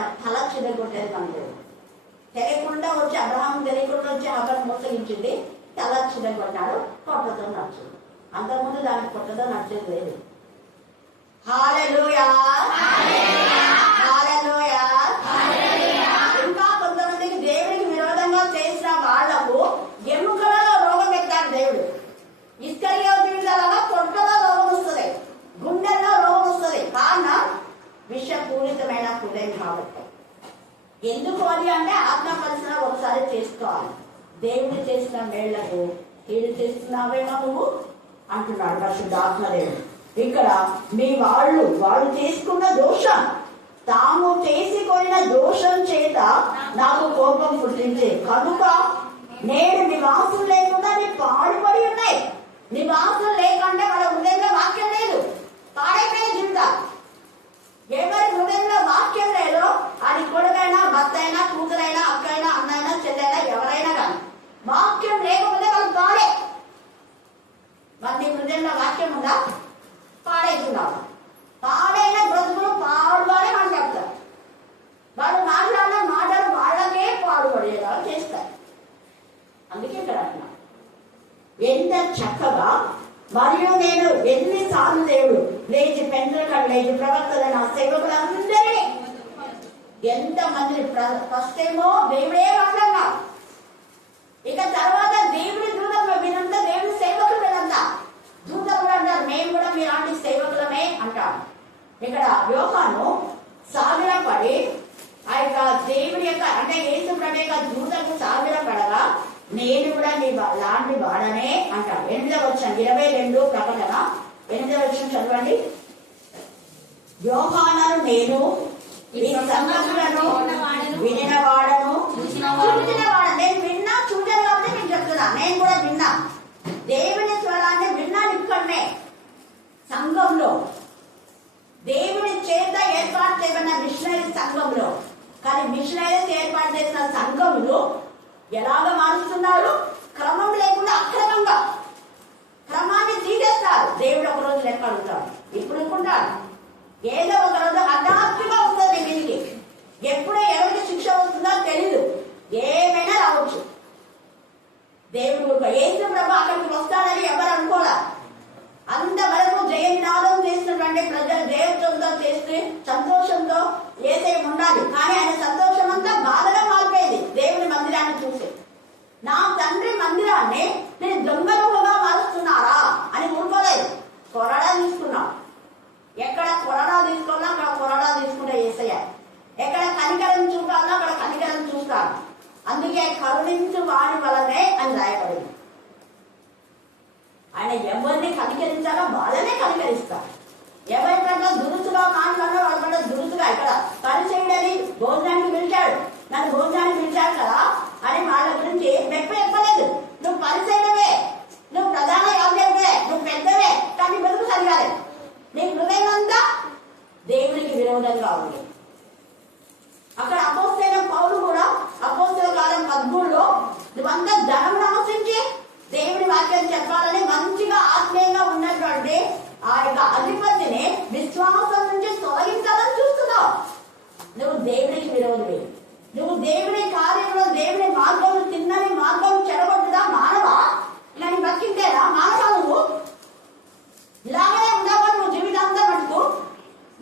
ఆయన తల చిదగొట్టేది మనకు తెలియకుండా వచ్చి అబ్రహాం తెలియకుండా వచ్చి అబ్రహాం మోసగించింది, తల చిదగొట్టాడు, పొట్టతో నడుచుంది. అంతకుముందు దానికి పొట్టతో నడిచేది లేదు. హల్లెలూయా, హల్లెలూయా. ఇంకా కొంతమందికి దేవుడికి విరోధంగా చేసిన వాళ్లకు ఎముకలలో రోగం పెట్టాడు దేవుడు. ఇస్కరియోతీయులలాగా పొట్టలో రోగం వస్తుంది, గుండెల్లో రోగం వస్తుంది. కారణం విషపూరితమైన హృదయం కాబట్టి. ఎందుకు అది అంటే ఆత్మ పరిశీలన ఒకసారి చేసుకోవాలి. దేవుడు చేసిన మేళ్లకు కీడు చేస్తున్నావేమో నువ్వు అంటున్నాడు పరిశుద్ధాత్మదేవుడు. ఇక్కడ మీ వాళ్ళు చేసుకున్న దోషం, తాము చేసుకున్న దోషం చేత నాకు కోపం పుట్టించే కనుక నేను నివాసం లేకుండా నీ పాడుపడి ఉన్నాయి. నివాసం లేకుండా వాళ్ళ హృదయంలో వాక్యం లేదు, పాడైపోయిన జీవితాలు. ఎవరి హృదయంలో వాక్యం లేదో అది కొడుకైనా, భర్త అయినా, కూతురైనా, అక్కైనా, అన్నైనా, చెల్లైనా, ఎవరైనా కానీ వాక్యం లేకపోతే వాళ్ళు పాడే. మరి హృదయంలో వాక్యం ఉందా? పాడైతున్నారు. పాడైన బ్రతుకులు పాడుగానే మాట్లాడతారు. వాళ్ళు మాట్లాడిన మాటలు వాళ్ళకే పాడుపడేలా చేస్తారు. అందుకే ఇక్కడ అంటున్నా, ఎంత చక్కగా మరియు నేను ఎన్నిసార్లు దేవుడు లేచి పెంచడం లేచి ప్రవర్తన నా సేవకులందరినీ ఎంతమంది ఫస్ట్ ఏమో దేవుడే మాట్లాడినారు. ఇక తర్వాత దేవుడి దూతంలో మీరంతా దేవుడి సేవకులు, వీళ్ళంతా దూతలు కూడా అంటారు మేము కూడా మీలాంటి సేవకులమే అంటారు. ఇక్కడ యోహాను సాగిలపడి ఆ యొక్క దేవుడి యొక్క అంటే యేసు ప్రభు యొక్క దూతకు సాగిలపడగా నేను కూడా నీ లాంటి వాడనే అంటాడు. 8వ వచనం 22 ప్రకటన 8వ వచనం చదవండి. యోహాను నేను ఈ సంగతులను వినినవాడను చూసినవాడను. నేను విన్నా చూడను కాబట్టి నేను చెప్తున్నా. నేను కూడా విన్నా, దేవుని స్వరాన్ని విన్నాను. ఇక్కడనే సంఘంలో దేవుని చేత ఏర్పాటు చేయబడిన మిషనరీ సంఘంలో. కానీ మిషనరీస్ ఏర్పాటు చేసిన సంఘంలో ఎలాగ మారుస్తున్నారు? క్రమం లేకుండా అక్రమంగా క్రమాన్ని తీసేస్తారు. దేవుడు ఒక రోజు లెక్క అడుగుతాడు. ఇప్పుడు అనుకుంటాడు ఏదో ఒక రోజు హఠాత్తుగా వస్తుంది వీరికి. ఎప్పుడో ఎవరికి శిక్ష వస్తుందో తెలీదు, ఏమైనా రావచ్చు. దేవుడు యేసు ప్రభు అక్కడికి వస్తాడని ఎవరు అనుకోలే. అంతవరకు జయనాదం చేసినటువంటి ప్రజలు దేవుడితో చేస్తే సంతోషంతో ఏసై ఉండాలి. కానీ ఆయన సంతోషం అంతా బాధగా మారిపోయింది. దేవుని మందిరాన్ని చూసి నా తండ్రి మందిరాన్ని నేను దొంగలుగా మారుస్తున్నారా అని ఊరుకోలేదు. కొరడా తీసుకున్నాడు. ఎక్కడ కొరడా తీసుకోవాలా అక్కడ కొరడా తీసుకుంటే ఏసయ్య. ఎక్కడ కనికరం చూపాలా అక్కడ కనికరం చూస్తాడు. అందుకే కరుణించు వాడి వలనే అని రాయబడింది. ఆయన ఎవరిని కనికరించాలో వాళ్ళనే కనికరిస్తారు. ఎవరికన్నా దురుసుగా మాట్లాడినా వాళ్ళ దురుసుగా. ఇక్కడ పరిచయుడని భోజనానికి పిలిచాడు, నన్ను భోజనానికి పిలిచాడు కదా అని వాళ్ళ గురించి మెప్ప చెప్పలేదు. నువ్వు పరిచయుడవే, నువ్వు ప్రధాన యాజకుడే, నువ్వు పెద్దవే, కానీ బతుకు సరిగాలేదు. నీ హృదయం అంతా దేవునికి విరోధంగా ఉంది. అక్కడ అపోస్తలుడైన పౌలు కూడా అపోస్తలుల కాలం 13లో నువ్వంతా ధనం ఆశించి దేవుడి వాక్యం చెప్పాలని మంచిగా ఆత్మీయంగా ఉన్నటువంటి ఆ యొక్క అధిపతిని విశ్వాసం నుంచి తొలగించాలని చూస్తున్నావు. నువ్వు దేవుడికి విరోధి. నువ్వు దేవుడి కార్యంలో దేవుడి మార్గం తిన్నని మార్గం చెడగొట్టుదా మానవా? నేను బతికింటేనా మానవా? నువ్వు ఇలాగనే ఉండవా? నువ్వు జీవితాంతా మటుకు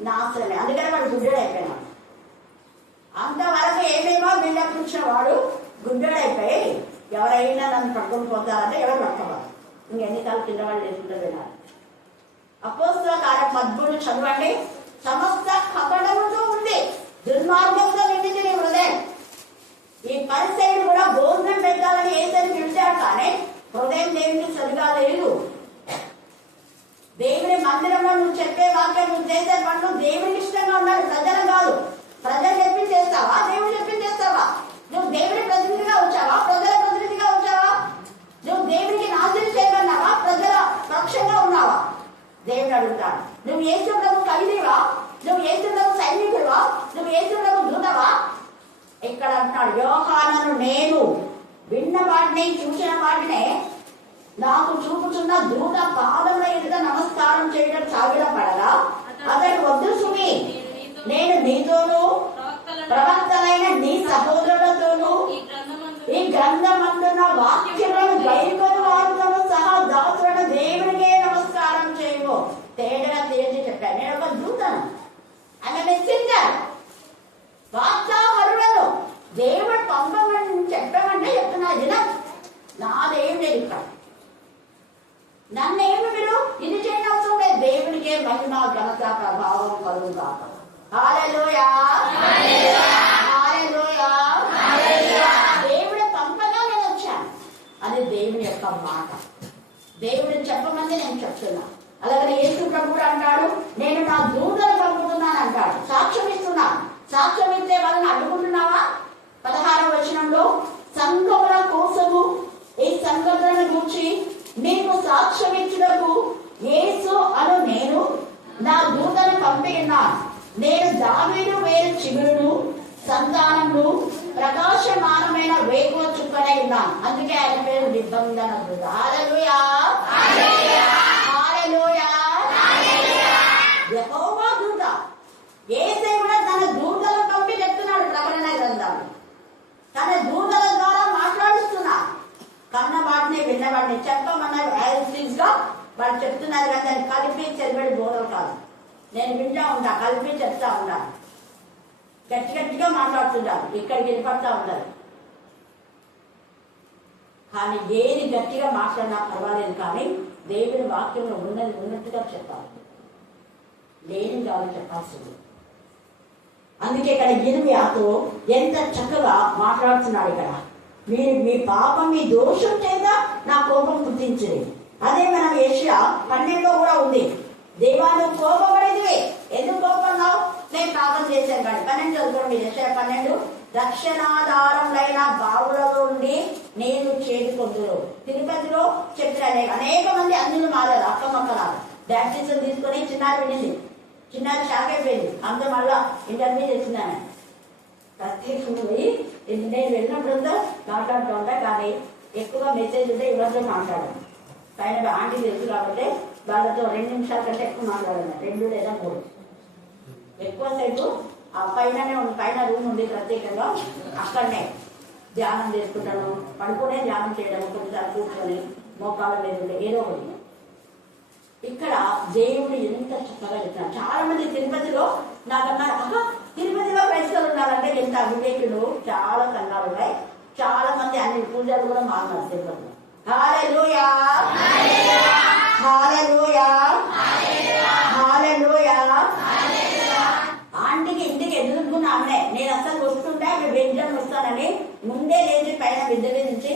నాశనమే. అందుకనే వాడు గుడ్డెడు అయిపోయినాడు. అంతవరకు ఏమేమో వీళ్ళకి వాడు గుడ్డెడైపోయి ఎవరైనా నన్ను పట్టుకొని పోతారంటే ఎవరు పట్టుకోవాలి. ఇంకెన్నిసార్లు కింద వాళ్ళు లేకుండా వినాలి. అపోస్తలుల కార్యం 13 చదవండి. సమస్త కపటముతో ఉంది, దుర్మార్గంతో నిండింది నీ హృదయం. ఈ పరిసయుడు కూడా భోజనం పెట్టాలని ఏసని పిలిచాడు, కానీ హృదయం దేవునికి సరిగా లేదు. దేవుని మందిరంలో నువ్వు చెప్పే వాక్యం, నువ్వు చేసే పనులు దేవునికి ఇష్టంగా ఉండాలి, ప్రజలు కాదు. ప్రజలు చెప్పింది చేస్తావా? దేవుడు చెప్పింది చేస్తావా? నువ్వు దేవుని ప్రతినిధిగా వచ్చావా? ప్రజల ప్రతినిధిగా వచ్చావా? నువ్వు దేవునికి నాశనం చేయమన్నావా? ప్రజల పక్షంగా ఉన్నావా? దేవుడు అడుగుతాడు. నువ్వు యేసు ప్రభు ఖైదీవా? నువ్వు యేసు ప్రభు సైనికుడివా? నువ్వు యేసు ప్రభు దూతవా? ఇక్కడ అంటున్నాడు, యోహానును నేను విన్న వాటిని చూసిన వాటినే నాకు చూపుతున్న దూత పాదముల ఎదుట నమస్కారం చేయడం సాగిలపడగా అతడు వద్దు సుమి, నేను నీతోనూ గ్రంథమందున వాక్యములను గైకొని వారులను సహా దాసులను దేవునికే నమస్కారం చేయము. తేటగా తేల్చి చెప్పాను. నేను ఒక దూతను, ఆయన మెసెంజర్, వార్తాహరులను దేవుడు పంపమని చెప్పామంటే చెప్తున్నా. ఇలా నాదేం లేదు ఇక్కడ, నన్నేమి మీరు ఇది చేయడం అవసరం లేదు. దేవునికే మహిమ ఘనత ప్రభావం కలుగు కాక. హల్లెలూయా, హల్లెలూయా. దేవుడు పంపగా నేను వచ్చాను. అది దేవుని యొక్క మాట. దేవుడు చెప్పమని నేను చెప్తున్నా. అలాగే యేసు ప్రభువు అంటాడు, నేను నా దూతను పంపుతున్నాను అంటాడు. సాక్ష్యం ఇస్తున్నాను. సాక్ష్యం ఇచ్చే వాళ్ళని అడ్డుకుంటున్నావా? 16వ వచనంలో సంఘముల కోసము ఈ సంఘటనను గురించి మీకు సాక్ష్యం ఇచ్చుటకు యేసు అను నేను నా దూతను పంపి ఉన్నాను. నేను దావీదు వేరు చిగురును సంతానమును ప్రకాశమానమైన వేకువ చుక్కనే ఉన్నాను. అందుకే ఆయన పేరు నిబంధన దూత. హల్లెలూయా, హల్లెలూయా. యెహోవా దూత. యేసే కూడా తన దూతలను పంపి చెప్తున్నాడు ప్రకటన గ్రంథాలు. తన దూతల ద్వారా మాట్లాడుతున్నారు. కన్న వాటిని విన్న వాటిని చెప్పమన్నారు. గా వాళ్ళు చెప్తున్నారు కానీ దాన్ని కలిపి చెరిబడి బోధలు కాదు. నేను వింటా ఉంటా, కలిపి చెప్తా ఉంటాను. గట్టి గట్టిగా మాట్లాడుతుంటారు, ఇక్కడికి వెళ్ళిపడతా ఉంటారు. కానీ ఏది గట్టిగా మాట్లాడినా పర్వాలేదు, కానీ దేవుని వాక్యంలో ఉన్నది ఉన్నట్టుగా చెప్పాలి, లేని కాదు చెప్పాల్సింది. అందుకే ఇక్కడ యిర్మీయాతో ఎంత చక్కగా మాట్లాడుతున్నాడు. ఇక్కడ మీరు మీ పాపం మీ దోషం చేత నా కోపం పుట్టించింది. అదే మనం యెషయా 12లో కూడా ఉంది. దేవా నువ్వు కోపపడేదివే, ఎందుకు కోపన్నావు? నేను పాపం చేశాను కానీ. 12 చదువుకోండి, యెషయా 12. రక్షణాధారములైన బావుల నుండి నేను చేరుకొందును. తిరుపతిలో చెప్పిన అనేక మంది అన్యులు మారారు, అక్కమక్కలాగా బ్యాప్టిజం తీసుకొని చిన్నారి వినింది. చిన్నారి షాక్ అయిపోయింది. అంత మళ్ళా ఇంటర్వ్యూ చేస్తున్నాను. ప్రత్యేకంగా పోయి నేను వెళ్ళినప్పుడంతా మాట్లాడుతూ ఉంటా, కానీ ఎక్కువ మెసేజ్ ఉంటే ఎవరితో మాట్లాడాను. పైన ఆంటీ తెలుసు కాబట్టి వాళ్ళతో 2 నిమిషాల కంటే ఎక్కువ మాట్లాడాను, 2 లేదా 3. ఎక్కువసేపు ఆ పైననే ఉంది, పైన రూమ్ ఉంది ప్రత్యేకంగా, అక్కడనే ధ్యానం చేసుకుంటాను. పడుకునే ధ్యానం చేయడం, కొన్నిసార్లు కూర్చొని మోకాళ్ళ మీద ఉండే ఏదో ఒకటి. ఇక్కడ దేవుడు ఎంత చక్కగా చెప్తున్నాడు. చాలా మంది తిరుపతిలో నాకన్నారు, అక్క తిరుపతిలో క్రైస్తవులు ఉన్నారంటే ఎంత అవివేకులు. చాలా సంఘాలు ఉన్నాయి, చాలా మంది అన్ని పూజలు కూడా మారినారు తిరుపతిలో. హల్లెలూయా, హల్లెలూయా, హల్లెలూయా. ఆంటీకి ఇంటికి ఎదుర్కొన్న ఆమె, నేను అసలు వస్తుంటే ఆమె వెంటనే వస్తానని ముందే లేచి పైన విద్య నుంచి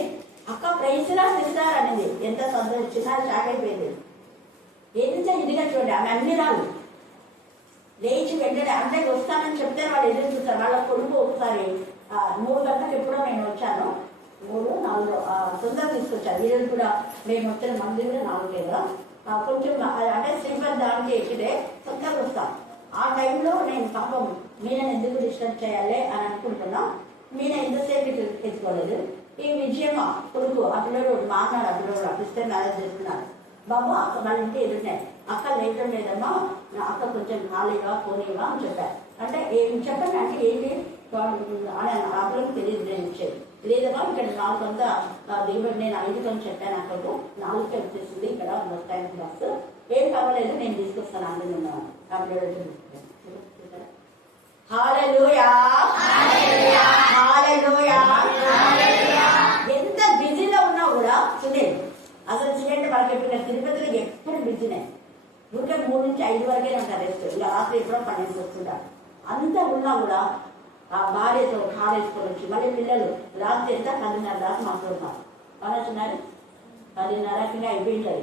అక్క ప్రైజ్లా సిస్టర్ అనేది ఎంత సంతోషించినా షాక్ అయిపోయింది. ఎంత ఇదిగా చూడండి, ఆమె అన్ని రాదు లేచి వెంటనే అంటే వస్తానని చెప్తే వాళ్ళు ఎదురు చూస్తారు. వాళ్ళ కొడుకు ఒకసారి 3 గంటలకు ఎప్పుడో నేను వచ్చాను, 3, 4 తొందర తీసుకొచ్చాను. ఈరోజు కూడా మేము వచ్చిన మంది కూడా 4 లేదా కొంచెం అంటే శ్రీపతి దానికి ఎక్కితే తొందరగా వస్తాం. ఆ టైంలో నేను పాపం మీన ఎందుకు డిస్టర్బ్ చేయాలి అని అనుకుంటున్నా. మీన ఎంతసేపు తెచ్చుకోలేదు. ఈ విజయమ్మ కొడుకు ఆ పిల్లడు మాట్లాడు, ఆ పిల్లడు అప్పిస్తే మ్యారేజ్ చేస్తున్నారు. బాబు అక్క వాళ్ళ ఇంటి ఎదురున్నాయి, అక్క లేటం లేదమ్మా, అక్క కొంచెం ఖాళీగా పోనీవా అని చెప్పారు. అంటే ఏమి చెప్పండి అంటే ఏంటి అక్కడికి తెలియదు, నేను ఇచ్చేది లేదమ్మా ఇక్కడ 4 అంతా దిగుబడి నేను 5 అని చెప్పాను. అక్కడికి 4కి వచ్చేసింది, ఇక్కడ టైంకి బస్సు ఏం కావలేదు, నేను తీసుకొస్తాను అందుకున్నాను. హల్లెలూయా, హల్లెలూయా. ఎంత బిజీలో ఉన్నా కూడా సునీల్ అసలు చూడండి, వాళ్ళకి ఎప్పుడు తిరుపతిలో ఎప్పుడు బిజీనే. ఊరికే 3 నుంచి 5 వరకే ఉంటారు రెస్ట్. ఇలా రాత్రి ఎప్పుడో 12 వస్తుంటారు. అంతా ఉన్నా కూడా ఆ భార్యతో కాలేసుకొని వచ్చి మళ్ళీ పిల్లలు రాత్రి ఎంత 10:30 దాకా మాట్లాడుతున్నారు. వాళ్ళు వచ్చినారు 10:30కి అయిపోయింది.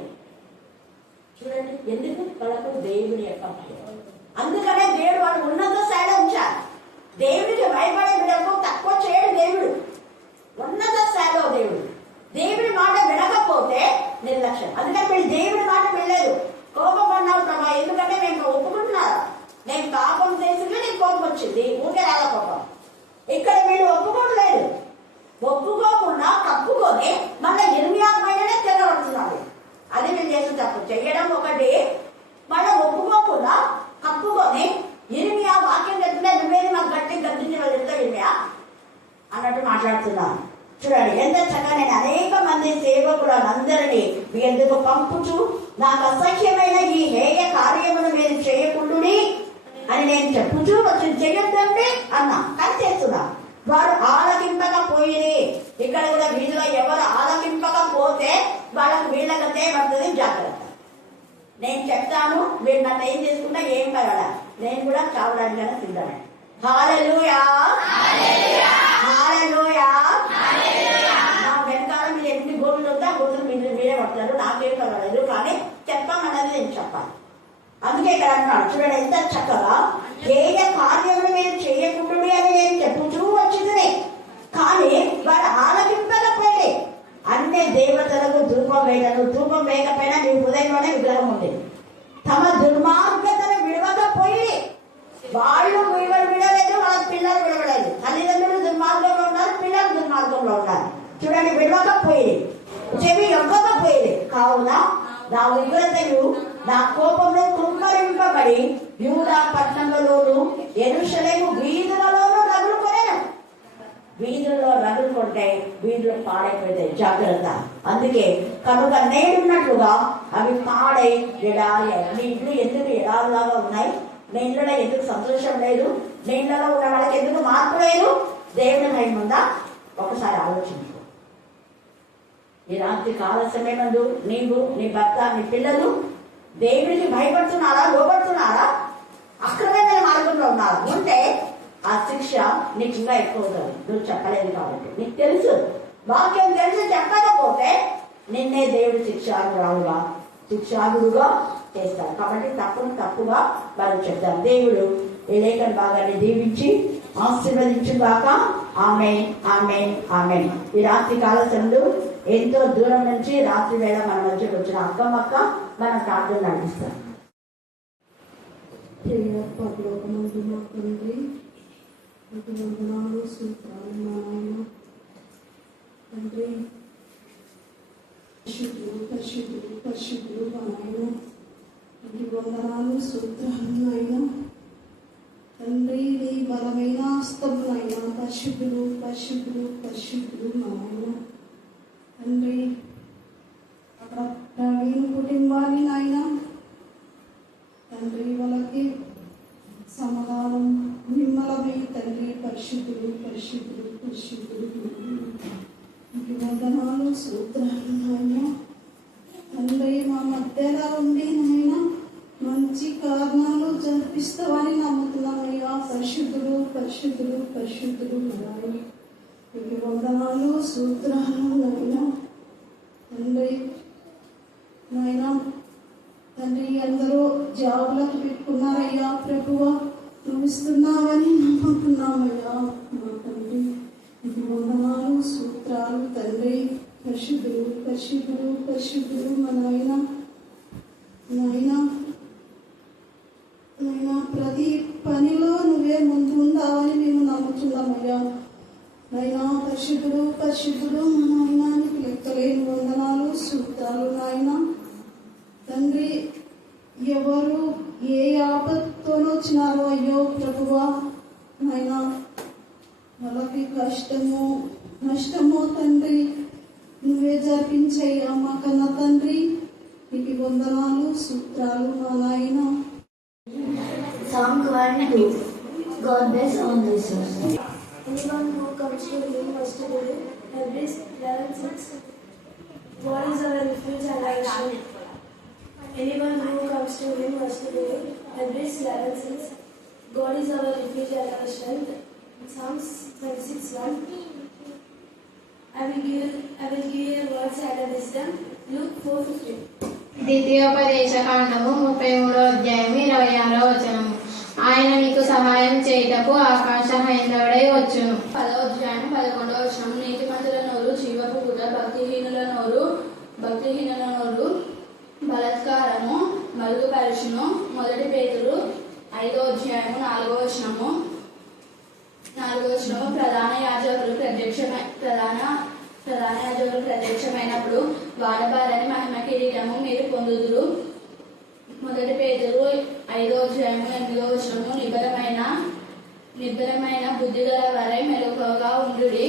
చూడండి ఎందుకు? వాళ్ళకు దేవుడి యొక్క భయం. అందుకనే దేవుడు వాళ్ళు ఉన్నత స్థాయిలో ఉంచారు. దేవుడికి భయపడే బిడ్డకు తక్కువ చేయడు దేవుడు. ఉన్నత స్థాయిలో దేవుడు. దేవుడి మాట వినకపోతే నిర్లక్ష్యం. అందుకని వీళ్ళు దేవుడి మాట వినలేదు. కోపం అన్నావు ప్రభా, ఎందుకంటే మేము ఒప్పుకుంటున్నారు, నేను పాపం చేసింది నీకు కోపం వచ్చింది, ఊరికే రాల కోపం. ఇక్కడ వీళ్ళు ఒప్పుకోవట్లేదు. ఒప్పుకోకుండా కప్పుకొని మళ్ళీ 8 పైననే తిరగబడుతున్నాడు. అది వీళ్ళు చేసిన తప్పు. చెయ్యడం ఒకటి, మళ్ళీ ఒప్పుకోకుండా కప్పుకొని 8 వాక్యం చెప్తే నువ్వేది మాకు గట్టి గద్దించి వెళ్తా 8 అన్నట్టు మాట్లాడుతున్నాను. చూడండి ఎంత చక్కగా, నేను అనేక మంది సేవకులందరినీ మీ ఎందుకు పంపుచు నాకు అసహ్యమైన ఈ హేయ కార్యమును మీరు చేయకుండుని అని నేను చెప్పుచూ వచ్చి చేయొద్దండి అన్నా, కానీ చేస్తున్నా. వారు ఆలకింపకపోయి, ఇక్కడ కూడా వీధిలో ఎవరు ఆలకింపకపోతే వాళ్ళకు వీళ్ళకతే పడుతుంది. జాగ్రత్త. నేను చెప్తాను, మీరు నన్ను ఏం చేసుకుంటా ఏం పర్వాలా, నేను కూడా చావడానికైనా తింటాను. హల్లెలూయా, హల్లెలూయా. నా వెనకాల మీరు ఎన్ని గోళ్ళు ఉంటే ఆ గోళ్ళు మీరే పడతారు, నాకేం పర్వాలేదు, కానీ చెప్పమన్నది నేను చెప్పాలి. అందుకే ఇక్కడ అంటున్నాడు చూడండి ఎంత చక్కగా, హేయ కార్యములు మీరు చేయకుండా అని నేను చెప్పుతూ వచ్చింది, కానీ వాడు ఆలకింపకపోయి అన్నే దేవతలకు ధూపం వేయను. ధూపం వేయకపోయినా నీ హృదయంలోనే విగ్రహం ఉండేది. తమ దుర్మార్గతను విడవకపోయి, వాళ్ళు విడవలేదు, వాళ్ళ పిల్లలు విడవలేదు. తల్లిదండ్రులు దుర్మార్గంలో ఉన్నారు, పిల్లలు దుర్మార్గంలో ఉన్నారు. చూడండి, విడవకపోయి, చెవి ఇవ్వకపోయేది. కావున నా ఉగ్రతయు నా కోపంలో కుమ్మరింపబడి యూదా పట్టణంలోను యెరూషలేము వీధులలోనూ రగులుకొనెను. వీధుల్లో రగులుకుంటే వీధులు పాడైపోతాయి. జాగ్రత్త. అందుకే కనుక నేడున్నట్లుగా అవి పాడై ఎడారి. మీ ఇల్లు ఎందుకు ఎడారిలాగా ఉన్నాయి? మీ ఇంట్లో ఎందుకు సంతోషం లేదు? మీ ఇంట్లో ఉన్న వాళ్ళకి ఎందుకు మార్పు లేదు? దేవుని మహిమ ఉందా? ఒకసారి ఆలోచించు. ఈ రాత్రి కాల సమయమందు నీవు, నీ భర్త, నీ పిల్లలు దేవుడికి భయపడుతున్నారా? లోపడుతున్నారా? అక్రమైన మార్గంలో ఉన్నారా? ఉంటే ఆ శిక్ష నీకు ఇంకా ఎక్కువ అవుతుంది. నువ్వు చెప్పలేదు కాబట్టి. నీకు తెలుసు, వాక్యం తెలిసి చెప్పకపోతే నిన్నే దేవుడు శిక్షాగుడుగా చేస్తాడు. కాబట్టి తప్పును తప్పుగా వాళ్ళు చెప్తారు. దేవుడు ఈ లేఖన భాగాన్ని దీవించి ఆశీర్వదించుగాక. ఆమేన్, ఆమేన్, ఆమేన్. ఈ రాత్రి కాల సమయంలో ఎంతో దూరం నుంచి రాత్రి వేళ మన మధ్యకు వచ్చిన అక్కమ్మక్క మన ప్రార్థన నడిపిస్తాం. తండ్రి పరిశుద్ధులు మా నాయన, ఇంటి వందనాలు సూత్రాలు నాయన. తండ్రి నీ బలమైన హస్తమునైనా పరిశుద్ధులు మా నాయన. తండ్రి అక్కడ ప్రవీణ్ కుటుంబాన్ని నాయన, తండ్రి వాళ్ళకి సమాధానం నిమ్మలమై తండ్రి పరిశుద్ధులు ఇంటి వందనాలు సూత్రాలు నాయన. తండ్రి మా మధ్యలో ఉండి నాయన మంచి కారణాలు జరిపిస్తావని నమ్ముతున్నామయ్యా. పరిశుద్ధులు నాయన. ఇంటి వందనాలు సూత్రాలు నాయన. తండ్రి నాయన, తండ్రి అందరూ జాబులకు పెట్టుకున్నారయ్యా. ప్రభువ నువ్వు ఇస్తున్నావని నమ్ముతున్నామయ్యా. మా తండ్రి ఇంటి వందనాలు సూత్రాలు తండ్రి. పరిశుద్ధులు మా నాయన. ప్రతి పనిలో నువ్వే ముందు ఉండాలని మేము నమ్ముతున్నామయ్యా. నైనా పరిశుద్ధుడు మా నాయన, నీకు లెక్కలేని వందనాలు సూత్రాలు నాయన. తండ్రి ఎవరు ఏ ఆపత్తోనో వచ్చినారో అయ్యో ప్రభువా నాయన, వాళ్ళకి కష్టమో నష్టమో తండ్రి నువ్వే జరిపించయ్యా మా కన్నా తండ్రి. నీకు వందనాలు సూత్రాలు మా నాయన. Psalm 22. God bless all listeners. Anyone who comes to him must believe. Hebrews 11:6. God is our refuge and our strength. Anyone who comes to him must believe. Hebrews 11:6. God is our refuge and our strength. Psalms 26:1. I will give you words and a wisdom. Luke 4:15. ద్వితీయోపదేశ కాండము 33వ అధ్యాయము 26వ వచనము. ఆయన నీకు సహాయం చేయుటకు ఆకాశ హైందవుడై వచ్చును. 10వ అధ్యాయం 11వ వచనం. నీతిమంతుల నోరు జీవపు గుట, భక్తిహీనుల నోరు బలాత్కారము మరుగుపరచును. 1 పేతురు 5వ అధ్యాయము 4వ వచనము. ప్రధాన యాజకులు ప్రత్యక్షమైనప్పుడు వాడబారని మహిమ కిరీటము మీరు పొందుదురు. 1 పేతురు 5వ అధ్యాయము 8వ వచనము. నిబ్బరమైన బుద్ధి గల వారై మెలకువగా ఉండుడి.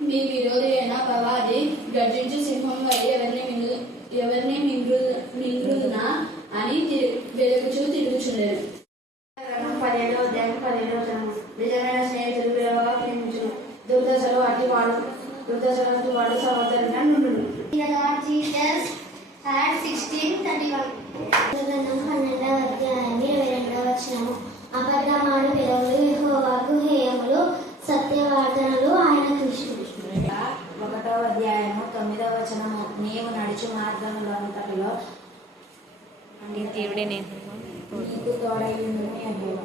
మీ విరోధి అయిన ప్రవాది గర్జించు సింహం వలె ఎవరిని మింగునా అని వెలుగుచూ తిరుగుచుండెను. 17వ అధ్యాయం 17వ వచనం. నిజమైన స్నేహితులు విలువగా ప్రేమించును, దుర్దశలు వాడు సహోదరునిగా నుండును. Jesus had 16:31. 12వ అధ్యాయం 22వ వచనము. అబద్ధమాడు పెదవులు యెహోవాకు హేయములు, సత్యవార్తనలు ఆయనకు ఇష్టము. 1వ అధ్యాయము 9వ వచనము. నీవు నడుచు మార్గంలో అంతటిలో నీకు తోడై ఉండును యెహోవా.